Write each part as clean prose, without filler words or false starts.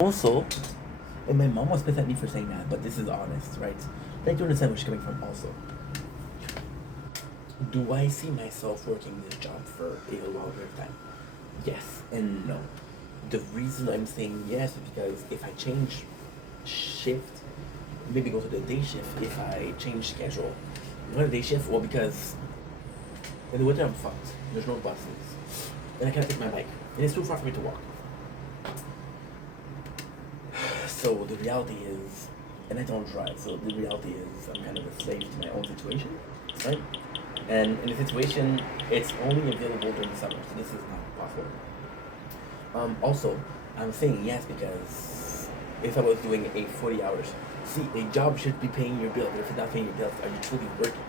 Also, and my mom was pissed at me for saying that, but this is honest, right? I do understand where she's coming from. Also, do I see myself working this job for a long period of time? Yes and no. The reason I'm saying yes is because if I change shift, maybe go to the day shift, if I change schedule, go to day shift, well, because in the winter I'm fucked. There's no buses. And I can't take my bike. And it's too far for me to walk. So the reality is, and I don't drive, so the reality is I'm kind of a slave to my own situation, right? And in the situation, it's only available during the summer, so this is not possible. Also, I'm saying yes because if I was doing a 40 hours, see, a job should be paying your bills. But if it's not paying your bills, are you truly working?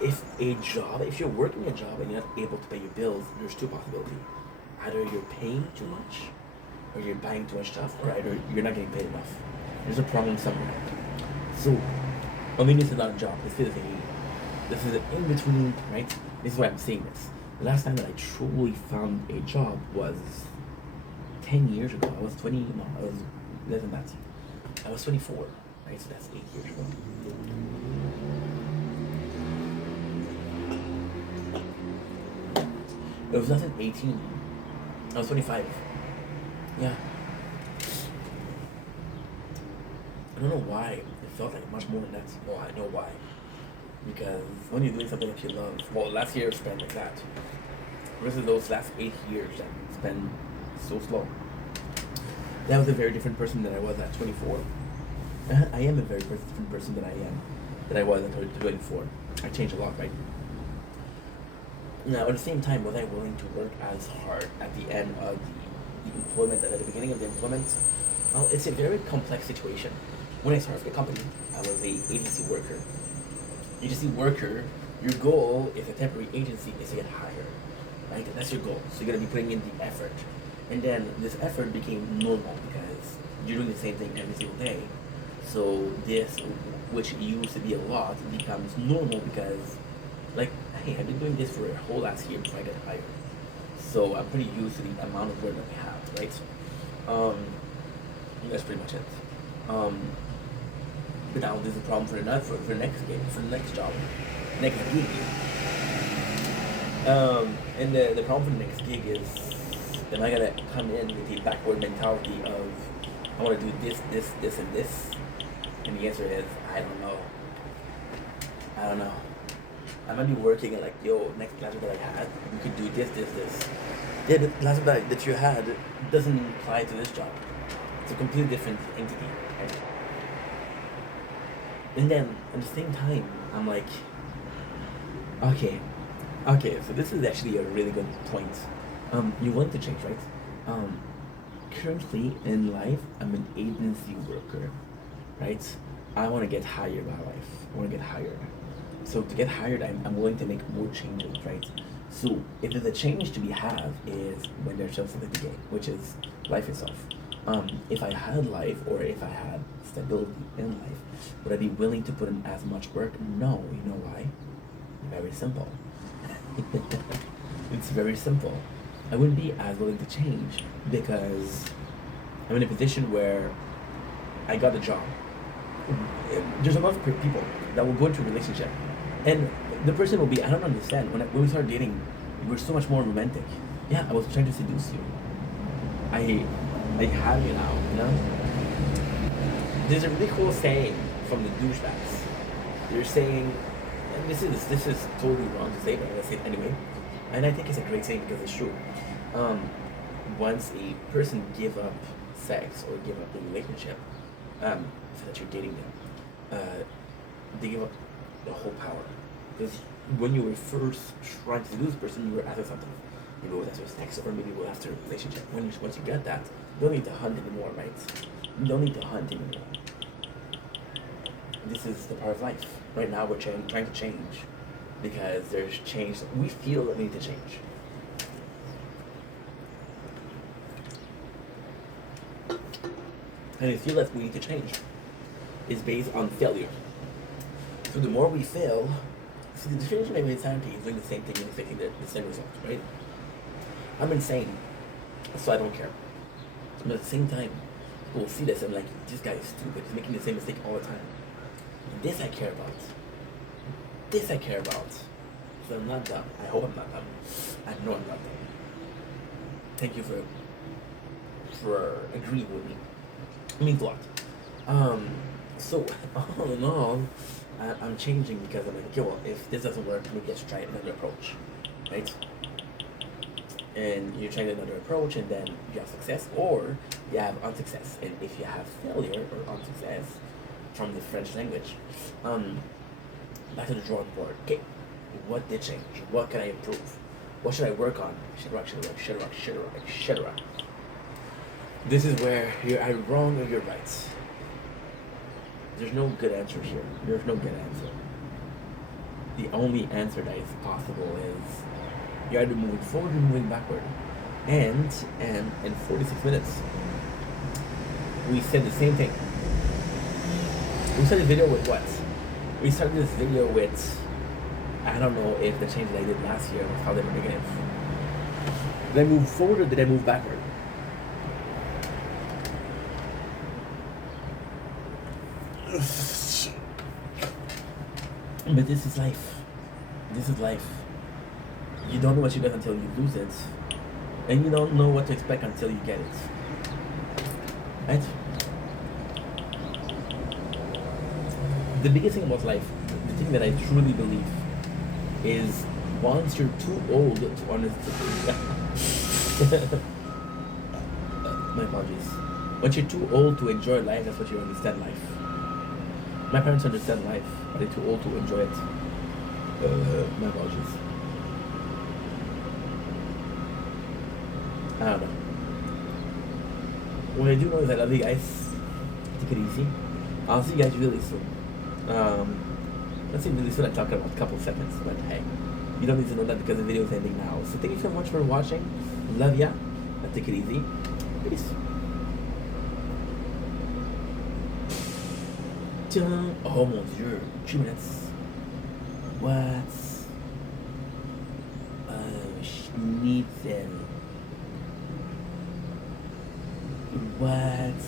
If you're working a job and you're not able to pay your bills, there's two possibilities. Either you're paying too much, or you're buying too much stuff, or either you're not getting paid enough. There's a problem somewhere. So, I mean, this is not a job. This is an in between, right? This is why I'm saying this. The last time that I truly found a job was 10 years ago. I was 20. No, I was less than that. I was 24, right? So that's 8 years ago. It was not 18. I was 25. Yeah. I don't know why. It felt like much more than that. Well, I know why. Because when you're doing something that you love, well, last year spent like that. Versus those last 8 years that spent so slow. That was a very different person than I was at 24. I am a very different person than I was at 24. I changed a lot, right? Now, at the same time, was I willing to work as hard at the end of the employment and at the beginning of the employment? Well, it's a very complex situation. When I started the company, I was a agency worker. Agency worker, your goal if a temporary agency is to get hired, right? That's your goal. So you're gonna be putting in the effort, and then this effort became normal because you're doing the same thing every single day. So this, which used to be a lot, becomes normal because, like, hey, I've been doing this for a whole last year before I get hired. So I'm pretty used to the amount of work that we have, right? Um, that's pretty much it. Um, but now there's a problem for the next game, for the next job, next gig. And the problem for the next gig is, am I gonna come in with the backward mentality of I want to do this, and this? And the answer is I don't know. I don't know. I might be working at like, yo, next class that I had, you could do this. Yeah, the class that you had doesn't apply to this job. It's a completely different entity. Right? And then at the same time, I'm like, okay, so this is actually a really good point. You want to change, right? Um, Currently in life, I'm an agency worker, right? I want to get hired by life. I want to get hired. So to get hired, I'm willing to make more changes, right? So if there's a change to be had is when there's just something to gain, which is life itself. If I had life or if I had stability in life, would I be willing to put in as much work? No. You know why? Very simple. It's very simple. I wouldn't be as willing to change because I'm in a position where I got a job. There's a lot of people that will go into a relationship, and the person will be, I don't understand. When we started dating, we were so much more romantic. Yeah, I was trying to seduce you. I have you now, you know? There's a really cool saying from the douchebags. They're saying, and this is totally wrong to say, but I'm gonna say it anyway. And I think it's a great saying because it's true. Um, Once a person give up sex or give up the relationship, so that you're dating them, they give up the whole power. Because when you were first trying to seduce this person, you were after something. Maybe it was after sex, or maybe it was after a relationship. Once you get that, you don't need to hunt anymore, right? You don't need to hunt anymore. This is the part of life. Right now, we're trying to change because there's change. We feel that we need to change. And the feel that we need to change is based on failure. So the more we fail, see, the definition of insanity is doing the same thing and expecting the same result, right? I'm insane, so I don't care. But at the same time, people will see this and like, this guy is stupid. He's making the same mistake all the time. This I care about. This I care about. So I'm not dumb. I hope I'm not dumb. I know I'm not dumb. Thank you for agreeing with me. It means a lot. So all in all, I'm changing because I'm like, okay, well, if this doesn't work, maybe I should try another approach, right? And you're trying another approach, and then you have success, or you have unsuccess. And if you have failure or unsuccess from the French language, back to the drawing board. Okay, what did change? What can I improve? What should I work on? Etc. This is where you're either wrong or you're right. There's no good answer here. There's no good answer. The only answer that is possible is you're either moving forward or moving backward. And in 46 minutes, we said the same thing. We started the video with what? We started this video with, I don't know if the change that I did last year was how they were negative. Did I move forward or did I move backward? But this is life. This is life. You don't know what you get until you lose it. And you don't know what to expect until you get it. Right? The biggest thing about life, the thing that I truly believe, is once you're too old to understand. My apologies. Once you're too old to enjoy life, that's what you understand life. My parents understand life, but they're too old to enjoy it. My apologies. I don't know. What I do know is I love you guys. Take it easy. I'll see you guys really soon. Let's see really soon. I'm talking about a couple seconds, but hey, you don't need to know that because the video is ending now. So thank you so much for watching. Love ya. Take it easy. Peace. Oh mon dieu, 2 minutes. What? Schnitzel. What?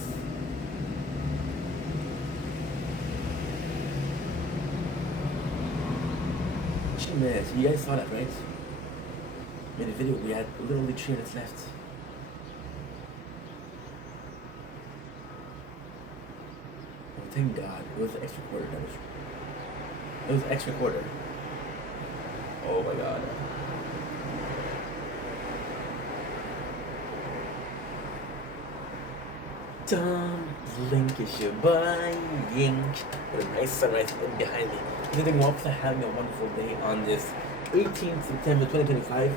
Minutes. You guys saw that, right? In the video, we had literally 3 minutes left. Oh, thank God. It was the extra quarter. It was the extra quarter. Oh my God. Tom Blinkish, your buying. What a nice sunrise behind me. Living well, having a wonderful day on this 18th September 2025.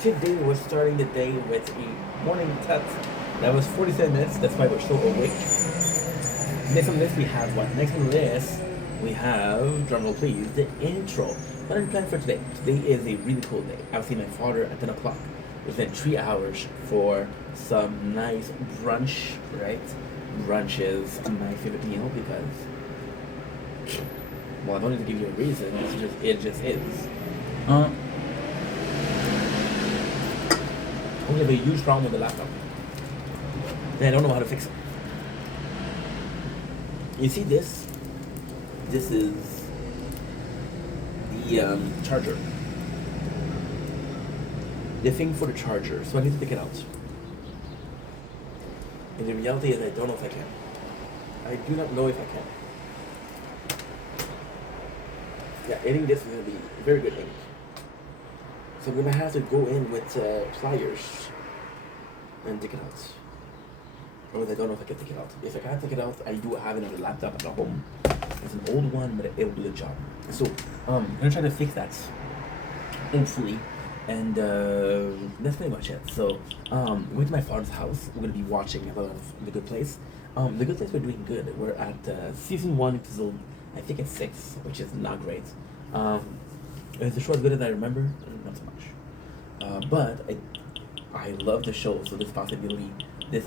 Today we're starting the day with a morning cut. That was 47 minutes, that's why we're so awake. Next on the list we have what? Next on the list we have, drumroll please, the intro. What I'm planning for today? Today is a really cool day. I'll see my father at 10 o'clock. Within 3 hours for some nice brunch, right? Brunch is my favorite meal because, well, I don't need to give you a reason. It just is. We have a huge problem with the laptop, and I don't know how to fix it. You see this? This is the charger. The thing for the charger, so I need to take it out. And the reality is I don't know if I can. I do not know if I can. Yeah, hitting this is going to be very good ink. So I'm going to have to go in with pliers and take it out. Otherwise I don't know if I can take it out. If I can't take it out, I do have another laptop at home. It's an old one, but it will do the job. So I'm going to try to fix that, hopefully. And that's pretty much it. So, going to my father's house. We're going to be watching a lot of The Good Place. The Good Place, we're doing good. We're at season 1, episode, I think it's 6, which is not great. Is the show as good as I remember? Not so much. But I love the show, so there's a possibility that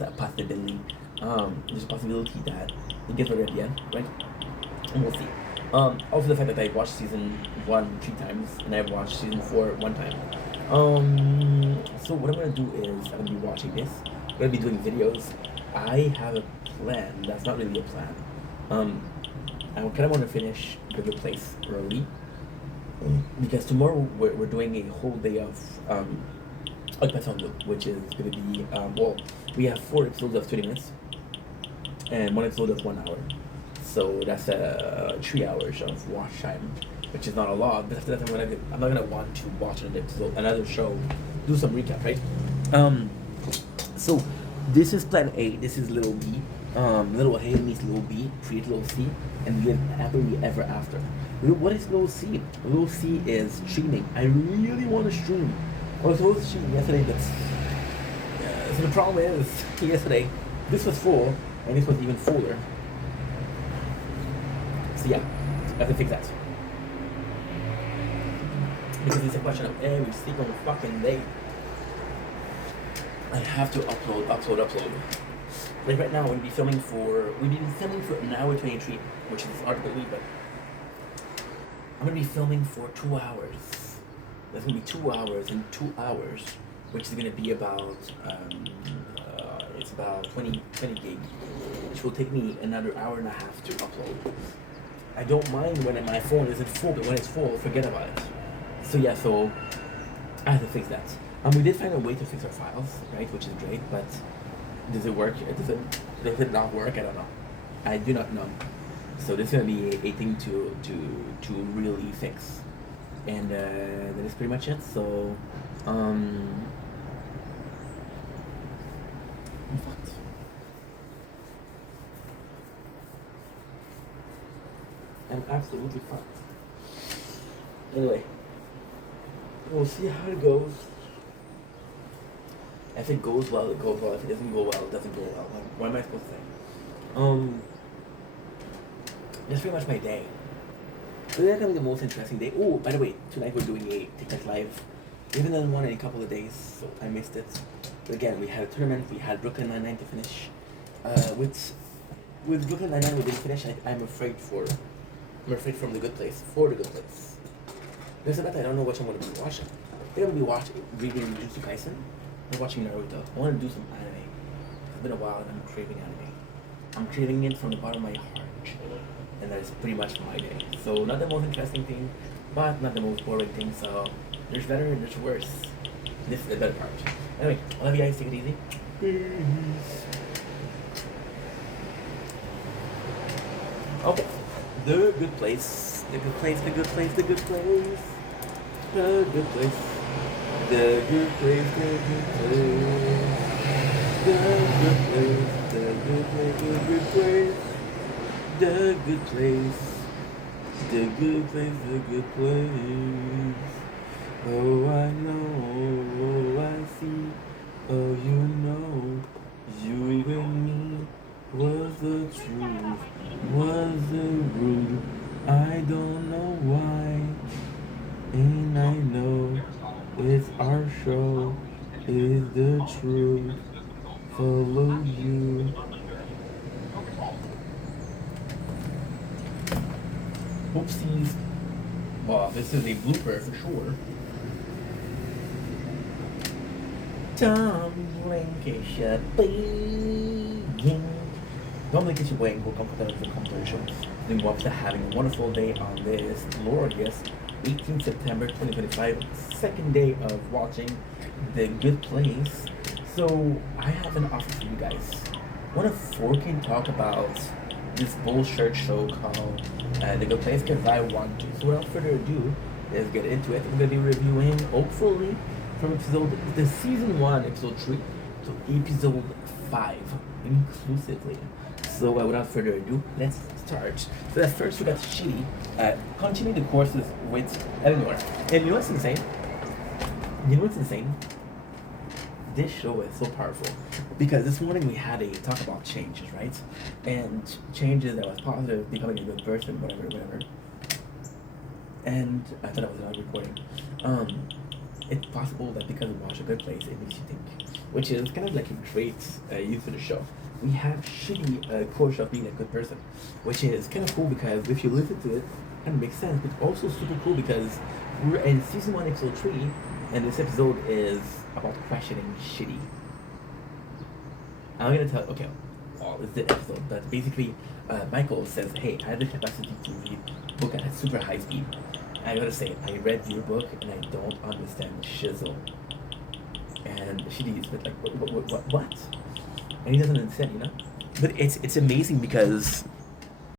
it gets better at the end, right? And we'll see. Also the fact that I watched season 1 3 times, and I've watched season 4 1 time. So what I'm gonna do is I'm gonna be watching this. I'm gonna be doing videos. I have a plan. That's not really a plan. I kind of want to finish The Good Place early because tomorrow we're doing a whole day of Occupation Loop, which is going to be well, we have 4 episodes of 20 minutes and 1 episode of 1 hour, so that's 3 hours of watch time, which is not a lot. But after that, I'm not gonna want to watch another show, do some recap, right? So this is Plan A. This is Little B. Little A meets Little B, create Little C, and live happily ever after. What is Little C? Little C is streaming. I really want to stream. I was supposed to stream yesterday, but so the problem is yesterday this was full and this was even fuller. So yeah, I have to fix that. Because it's a question of every single fucking day. I have to upload. Like right now, we've been filming for an hour 23, which is hard to believe, but I'm gonna be filming for 2 hours. That's gonna be 2 hours and 2 hours, which is gonna be about it's about 20 gig, which will take me another hour and a half to upload. I don't mind when my phone isn't full, but when it's full, forget about it. So yeah, so I have to fix that. We did find a way to fix our files, right, which is great, but does it work? Does it not work? I don't know. I do not know. So this is gonna be a thing to really fix, and that is pretty much it. So I'm fucked. I'm absolutely fucked. Anyway, we'll see how it goes. If it goes well, it goes well. If it doesn't go well, it doesn't go well. Like, what am I supposed to say? That's pretty much my day. So that's gonna be the most interesting day. Oh, by the way, tonight we're doing a TikTok live. We haven't done one in a couple of days, so I missed it. But again, we had a tournament. We had Brooklyn Nine-Nine to finish. With Brooklyn Nine-Nine, we didn't finish. I'm afraid from The Good Place. For The Good Place. There's a bet I don't know which I'm gonna be watching. I think I'm gonna be reading Jujutsu Kaisen. I'm watching Naruto. I want to do some anime. It's been a while and I'm craving anime. I'm craving it from the bottom of my heart. And that is pretty much my day. So not the most interesting thing, but not the most boring thing. So there's better and there's worse. This is the better part. Anyway, I love you guys. Take it easy. Okay. The Good Place. The Good Place. The Good Place. The Good Place. The Good Place. The Good Place, the Good Place, the Good Place, the Good Place, the Good Place, the Good Place, the Good Place. Oh, I know, oh, I see, oh, you know, you and me was the truth, was the root. I don't know why, and I know. It's our show, is the truth, follow you. Oopsies. Wow, this is a blooper for sure. Tom Lancashire Bang. Tom Lancashire Bang will come for the competition. Then we're having a wonderful day on this glorious 18th September 2025, second day of watching The Good Place. So I have an offer for you guys. One of 4K talk about this bullshit show called The Good Place because I want to. So without further ado, let's get into it. I'm gonna be reviewing, hopefully, from the season 1, episode 3 to episode 5 inclusively. So without further ado, let's start. So at first we got Shitty continue the courses with Eleanor. And you know what's insane? This show is so powerful because this morning we had a talk about changes, right? And changes that was positive, becoming a good person, whatever. And I thought I was not recording. It's possible that because we watch A Good Place, it makes you think, which is kind of like a great use for the show. We have Shitty course of being a good person, which is kind of cool because if you listen to it, it kind of makes sense, but also super cool because we're in season 1, episode 3, and this episode is about questioning Shitty. I'm gonna tell. Okay, all. It's the episode. But basically, Michael says, "Hey, I have the capacity to read book at a super high speed. I gotta say, I read your book and I don't understand shizzle." And Shidi is like, what? And he doesn't understand, you know. But it's amazing because